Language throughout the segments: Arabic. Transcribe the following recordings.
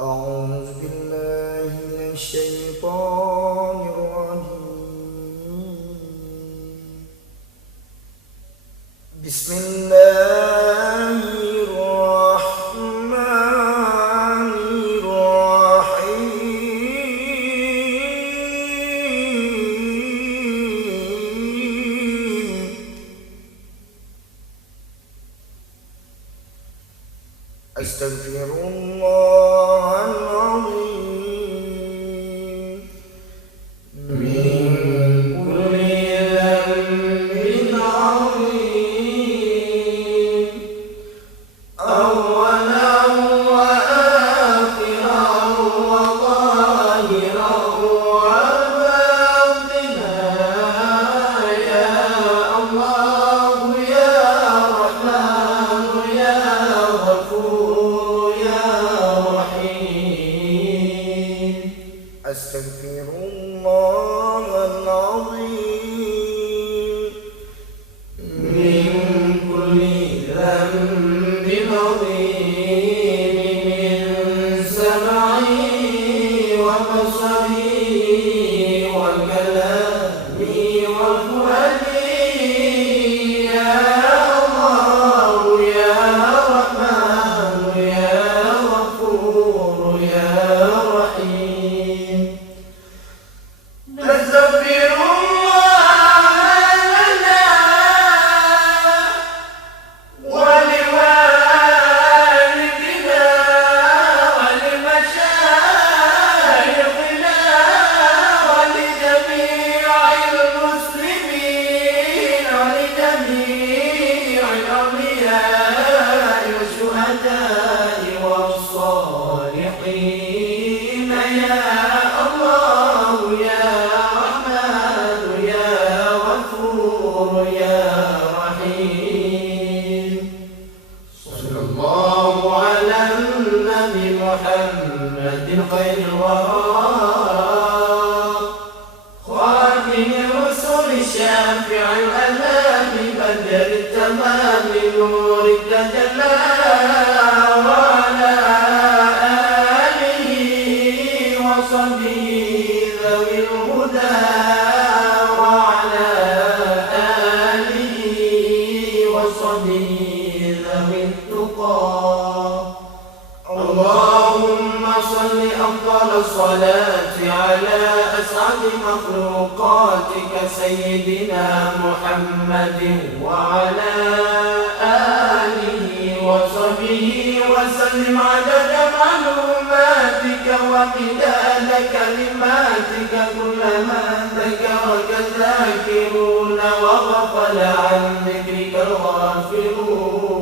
أعوذ بالله من الشيطان الرجيم. بسم الله الرحمن الرحيم. أستغفر الله العظيم من كل ذنب عظيم، أولا وآخرا وظاهرا وباطنا، يا الله يا رحمن يا غفور يا رحيم. أستغفر الله العظيم من كل ذنب عظيم، من سمعي وبصري وكلامي وفؤادي، يا الله يا رحمن يا غفور يا رحيم. نستغفر الله لنا ولوالدنا ولمشايخنا ولجميع المسلمين ولجميع الأولياء والشهداء والصالحين، يا الله يا رحمن يا غفور يا رحيم. صلى الله على النبي محمد خير الورى، خاتم الرسل شافع الأنام، بدر التمام نور التجلى، وعلى آله وصحبه ذوي الهدى، وعلى آله وصحبه ذوي التقى. اللهم صل أفضل الصلاة على أسعد مخلوقاتك سيدنا محمد، وعلى آله وصحبه وسلم عدد معلوماتك ومداد كلماتك، كلما ذكرك الذاكرون وغفل عن ذكرك الغافلون.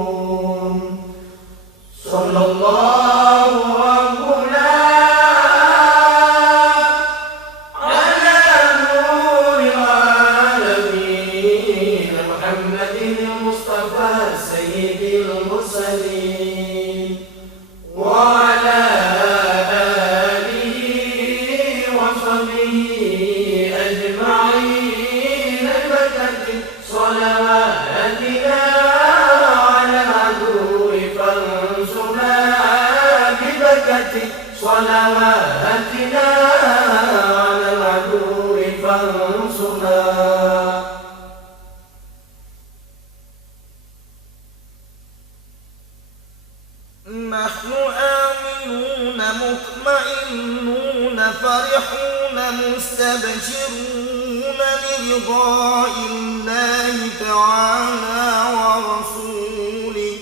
صلى الله ربنا على نور العالمين محمد المصطفى سيد المرسلين، وعلى آله وصحبه أجمعين، بكت صلواتنا على العدو فانصرنا، ببكت صلواتنا على العدو فانصرنا. نحن آمنون مطمئنون فرحون مستبشرون لرضاء الله تعالى ورسوله،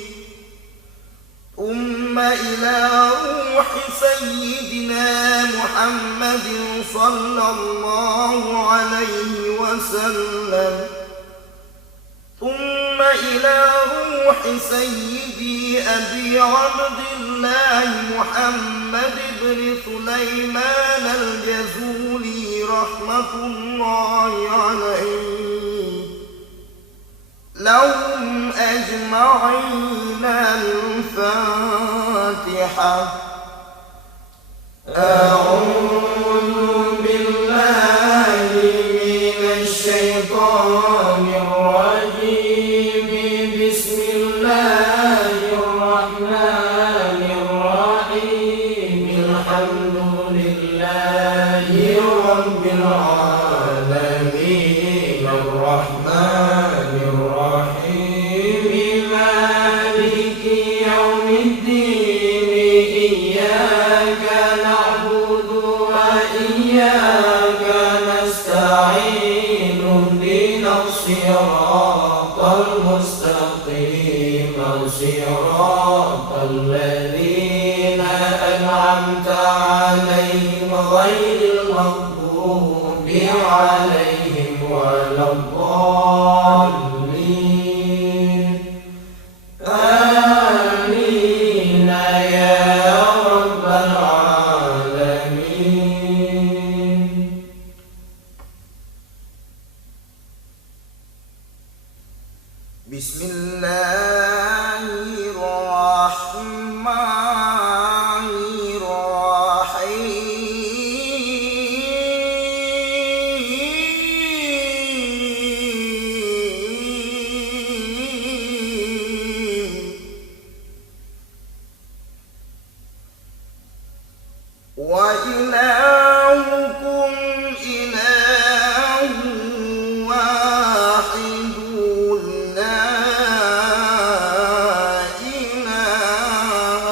ثم إلى روح سيدنا محمد صلى الله عليه وسلم، ثم إلى روح سيدي أبي عبد الله محمد بن سليمان الجزولي رحمة الله عليه، لهم أجمعين الفاتحة. أعوذ بالله من الشيطان الرجيم، بسم الله الرحمن الرحيم. العالمين الرحمن الرحيم مالك يوم الدين إياك نعبد وإياك نستعين اهدنا الصراط المستقيم صراط الذين أنعمت عليهم غير المغضوب عليهم ولا الضالين آمين يا رب العالمين. بسم الله الرحمن الرحيم. وإلهكم إله واحد لا إله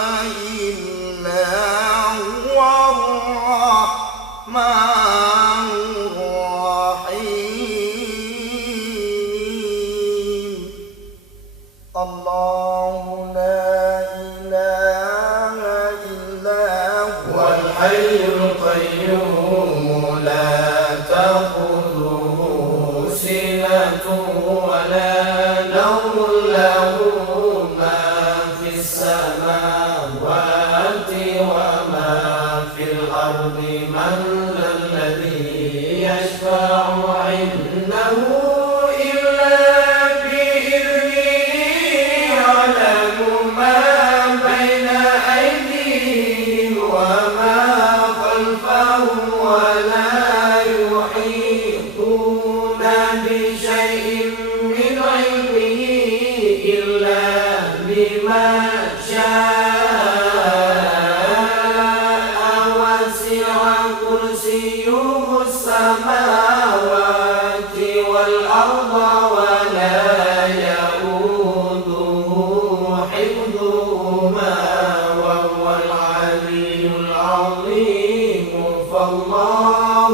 إلا هو الرحمن الرحيم. الله لا إله إلا هو الحي القيوم لا تأخذه سنة ولا نوم له ما في السماوات وما في الأرض من ذا الذي يشفع عنده إلا بإذنه يعلم ما بين أيديهم وما خلفهم ولا يحيطون بشيء من علمه إلا بما شاء وسع كرسيه السماوات والأرض ولا يؤوده حفظهما وهو العلي العظيم. فالله